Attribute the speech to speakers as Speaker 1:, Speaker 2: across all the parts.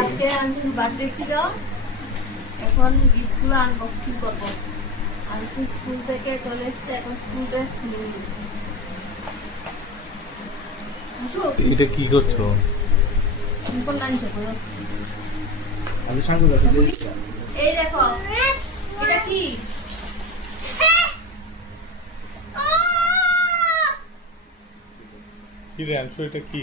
Speaker 1: আজকে আনসুর বার্থডে ছিল। এখন গিফটগুলো আনবক্সিং করব। আনসু স্কুল থেকে চলে এসছে এখন স্কুল ড্রেস কিনে
Speaker 2: এটা কি করছ?
Speaker 3: আমি সঙ্গে
Speaker 1: এই দেখো এটা কি?
Speaker 2: কি রে আনছো এটা কি?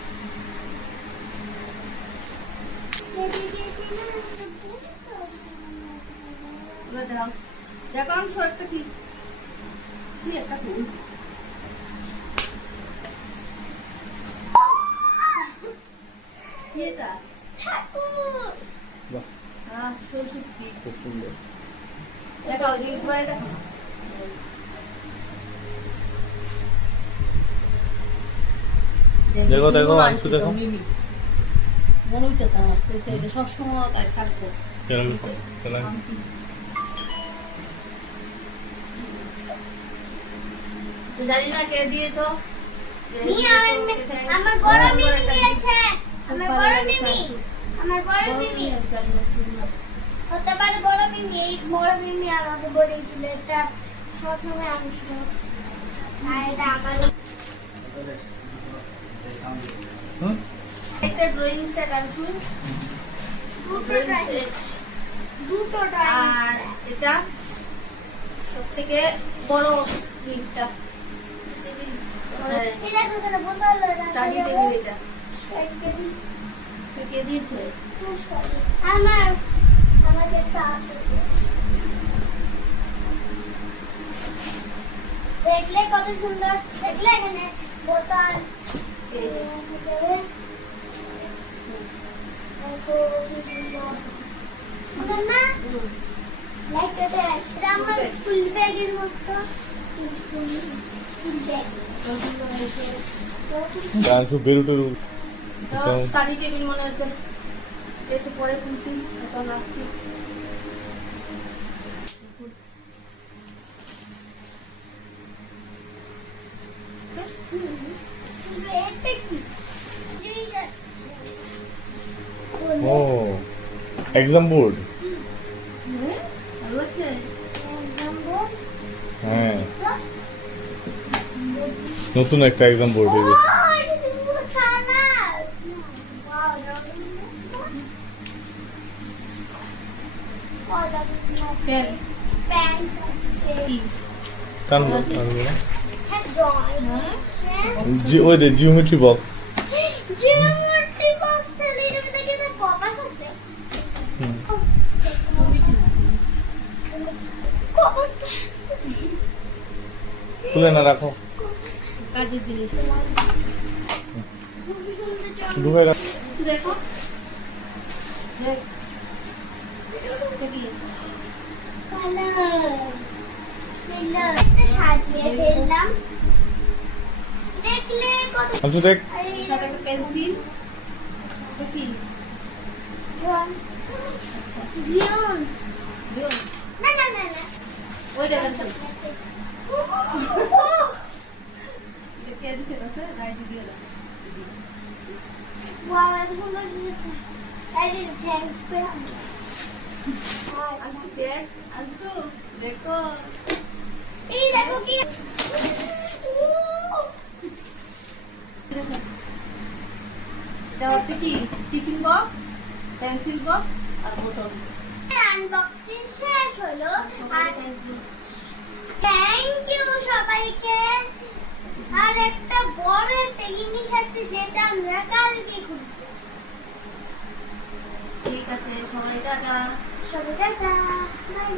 Speaker 1: দেখো আংশু একটা কি? কি একটা ফুল? কি এটা?
Speaker 3: বাহ।
Speaker 1: হ্যাঁ সরস্বতী।
Speaker 3: খুব সুন্দর।
Speaker 1: দেখাও দিকে ঘুরাই দেখো।
Speaker 2: দেখো, দেখো, আংশু দেখো।
Speaker 1: মনে হইতেছে আমার সেই সবসময় তাই থাকব।
Speaker 2: চলো চলো
Speaker 1: তো জানি না কে দিয়েছ। যে
Speaker 4: মি
Speaker 1: দিয়েছ,
Speaker 4: আমার
Speaker 1: ওকে thank you।
Speaker 4: আমার বড় মিমি দিয়েছে। আমার বড় মিমি। আমার বড়
Speaker 1: বড়
Speaker 4: মিমি।
Speaker 1: মিমি আমি জানি না, শুনলাম।
Speaker 4: হতে পারে বড় মিমি এই বড় মিমি আমাকে বলেছিল এটা সবসময় আমি আর এটা আমার
Speaker 3: হুম?
Speaker 1: একটা ড্রয়িং সেট আংশু
Speaker 4: দুটো
Speaker 1: ড্রয়িং
Speaker 4: ড্রয়িং
Speaker 1: সেট
Speaker 4: দুটো
Speaker 1: আর
Speaker 4: ড্রয়িং
Speaker 1: এটা সব থেকে বড়। গিফটটা
Speaker 4: এটা কোথায় বোতল
Speaker 1: স্টাডি টেবিল এটা। কে দিয়েছে?
Speaker 4: আমার আমাকে একটা দেখলে কত সুন্দর। দেখলে এখানে বোতল
Speaker 1: এই যে
Speaker 4: কত কি সুন্দর সুন্দর না
Speaker 1: হুম।
Speaker 4: লাইক এটা এটা আমার স্কুল ব্যাগের মতো স্কুল ব্যাগ
Speaker 2: বেরু টেরু
Speaker 1: স্টাডি টেবিল মনে হচ্ছে একটু পরে খুলছি এখন
Speaker 4: এটা কি
Speaker 2: ও এক্সাম বোর্ড হ্যাঁ নতুন একটা এক্সাম বোর্ড এই যে।
Speaker 1: পেন কি
Speaker 2: টান দাও, টান দাও।
Speaker 1: হ্যাঁ
Speaker 2: জি- ওই দে জিওমেট্রি বক্স
Speaker 4: জিওমেট্রি বক্স তাহলে এর মধ্যে কি কমাস আছে
Speaker 2: হুম।
Speaker 4: কমাস আছে
Speaker 2: তুলে না রাখো।
Speaker 1: কাজের জিনিস।
Speaker 4: খুবই
Speaker 2: রাখো।
Speaker 1: দেখো। দেখ। এটা কি?
Speaker 4: কালার ছিল একটা সাজিয়ে ফেললাম দেখলে কত
Speaker 2: আনছো দেখ
Speaker 1: সাথে একটা পেন্সিল আচ্ছা
Speaker 4: ভিউস
Speaker 1: দিও
Speaker 4: না না না না
Speaker 1: দাও
Speaker 4: ওয়াও এত সুন্দর দিয়েছে আরে থ্যাঙ্কস করে
Speaker 1: আনছু দেখ আনছু দেখো
Speaker 4: এই দেখো কি
Speaker 1: এটা হচ্ছে কি টিফিন বক্স পেন্সিল বক্স আর বোতল
Speaker 4: আনবক্সিং শেষ হলো, আর থ্যাংক ইউ সবাইকে। আর একটা বড় একটা জিনিস আছে যেটা আমরা কালকে খুলবো
Speaker 1: ঠিক আছে সবাই টাটা।
Speaker 4: সবাই টাটা। বাই।